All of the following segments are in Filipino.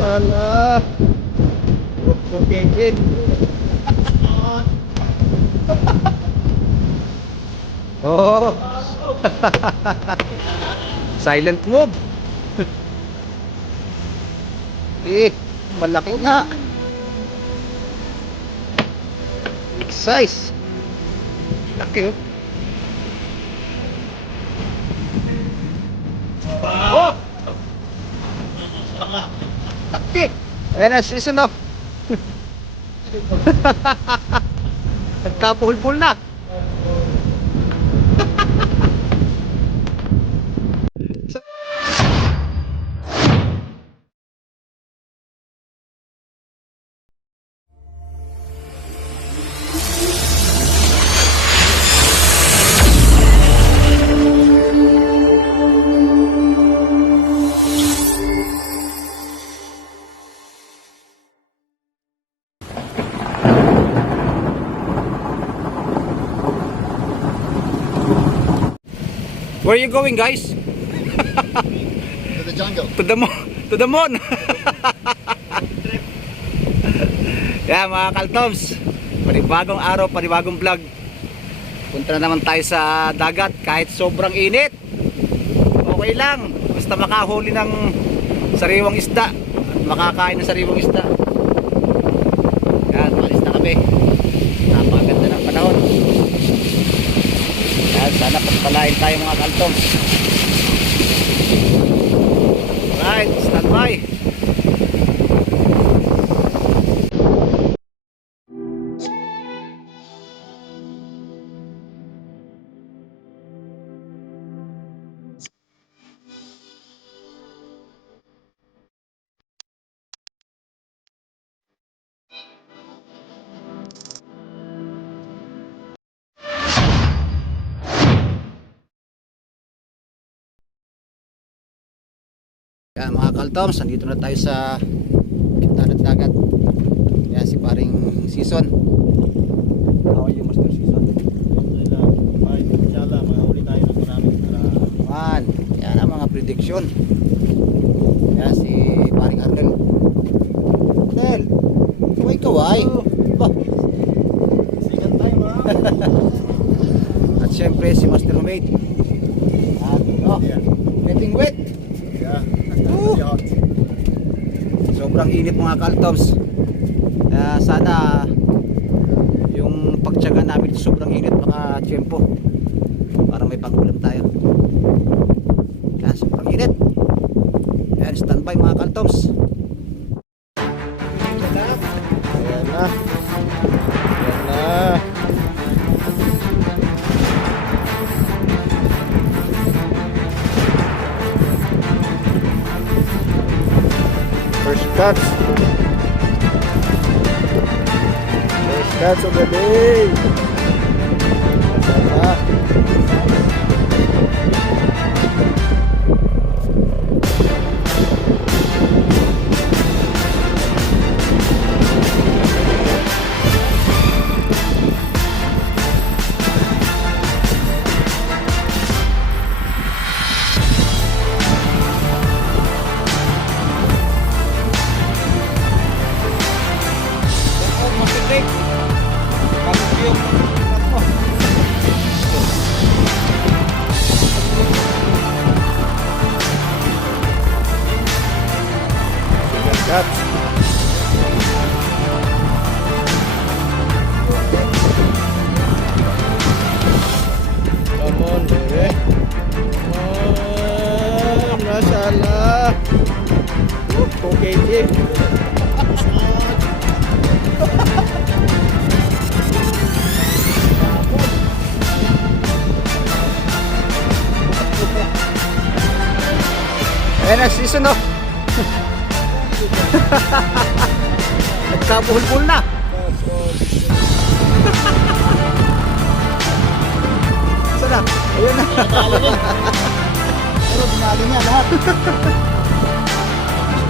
Ala. Okay. Oh. Silent move. Malaki nga. Big size. Laki oh. Oh! Laki. Ayan na, season off. Nagkapuhul-puhul na. Where are you going, guys? To the jungle. To the moon. Yeah, mga kaltoms, panibagong araw, panibagong vlog. Punta na naman tayo sa dagat kahit sobrang init. Okay lang, basta makahuli ng sariwang isda at makakain ng sariwang isda. Yan, malis na kami. Napakaganda ng panahon. Yan, sana pagpalain tayo mga kaltoms. Right, stand by. Yan mga kaltoms, nandito na tayo sa gitna ng dagat. Yan si paring Season. How are you, Master Season? Inshallah, mahuli tayo ng maraming Man, yan ang mga prediction. Yan si paring Arnel. Arnel, kaway-kaway. Ba? sigat tayo mga. At syempre si Master Homemade. At getting wet. Yeah. Sobrang init mga kaltoms. Sana yung pagtiyaga namin sobrang init mga tiyempo para may pangulam tayo. Yan, sobrang init. Yan, standby mga kaltoms. Ayan na. Ayan na. Ayan na. First catch. First catch of the day. Masala. Catch. Come on, baby. Oh, mashallah. Okay, Jim. Ayan na, Season off. Nagkapuhul-puhul na. Sarap. Ayun na. Pero binali niya lahat.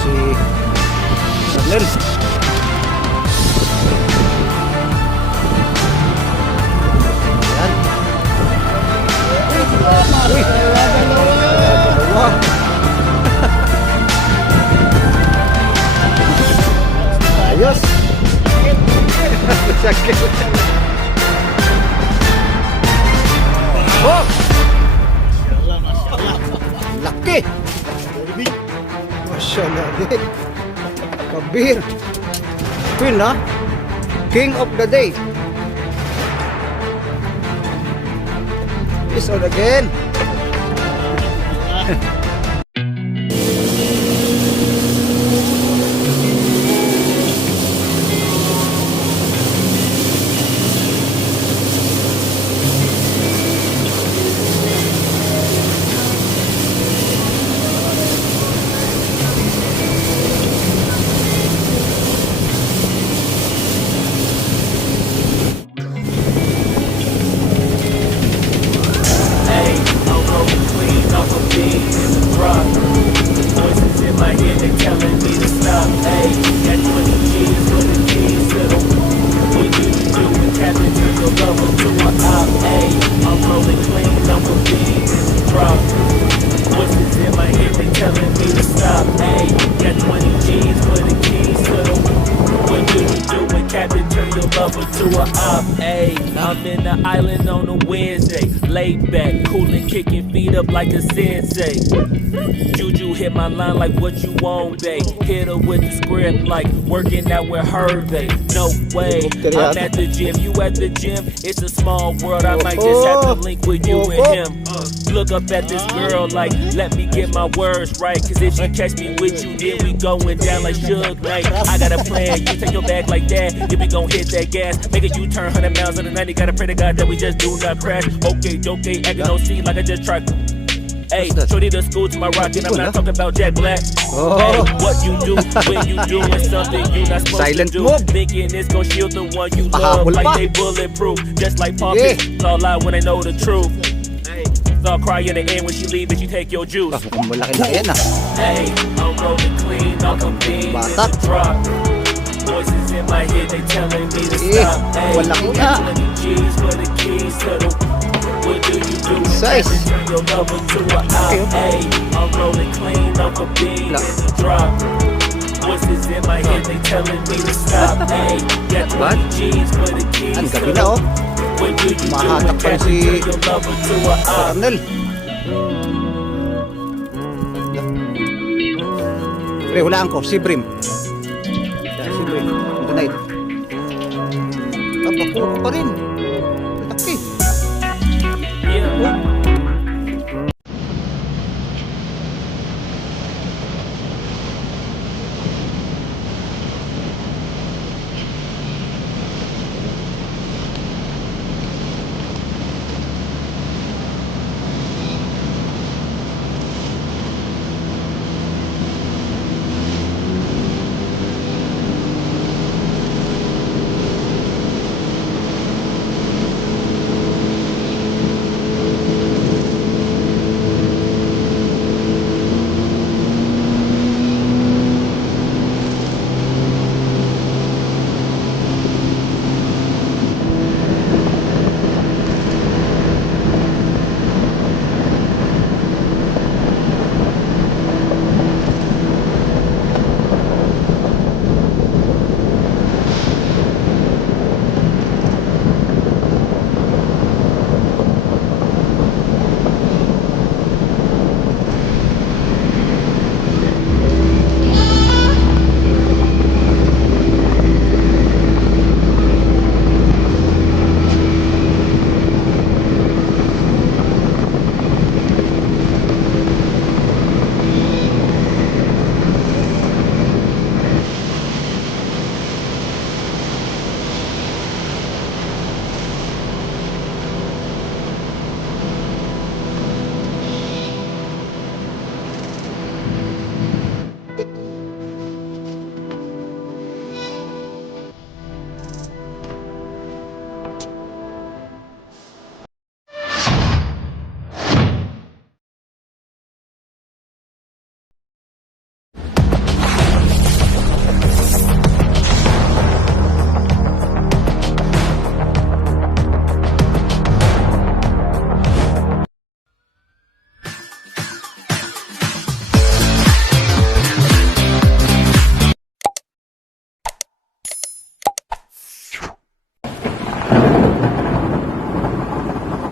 Si Arnel. Ayan. Uy. Dalawa. Oh! Masyaallah, masyaallah. Laki! Baby. Masyaallah din. Kabir. Queen ha? King of the day. Is on again. Hey, I'm rolling clean off a beat in the drop. Voices in my head, they telling me to stop. Hey, got 20 G's with the keys to the. What do you do when tapping to your lover to a op? Hey, I'm rolling clean off a beat in the drop. Voices in my head, they telling me to stop. Hey, got 20 G's with the keys to the. What do you do when tapping to your lover to a op? Hey, I'm in the island on a Wednesday. Laid back, coolin', kicking feet up like a sensei. Juju hit my line like what you want, babe. Hit her with the script like working out with Hervey. No way, I'm at the gym, you at the gym. It's a small world, I might just have to link with you and him. Look up at this girl like, let me get my words right. Cause if she catch me with you, then we going down like Suge Knight. I got a plan, you take your bag like that. Then we gon' hit that gas, make a U-turn 100 miles on the 90. Gotta pray to God that we just do not crash. Okay, acting no scene like I just tried. Hey, shorty the school to my rock, and I'm not talking about Jack Black. Oh. Hey, what you do when you doing something you not supposed Silent to do? move. Thinking it's gon' shield the one you love Pahabol like pa. they bulletproof. Just like Paul Yeah. Pierce, it's all lie when they know the truth. Hey, it's all cry in the end when she leave and she take your juice. Ah, mukhang malaki-laki yan ah. Hey, I'm rolling clean off a beam in Bata. the drop. Voices in my head, they telling me to Eh, stop. Hey, malaki got nga. 20 G's for the keys to the. What do you do when Size. tapping to your lover to a op? Hey, I'm rolling clean off a beam in the drop. Voices in my head, they telling me to stop. Hey, got 20 G's for the keys Ang to gabi the. na oh. What do you do Mahatak when pa rin tapping si to your lover to a op? Arnel. Pre, hulaan ko. Si Brim. Yan, si Brim. Tonight. Abako pa rin.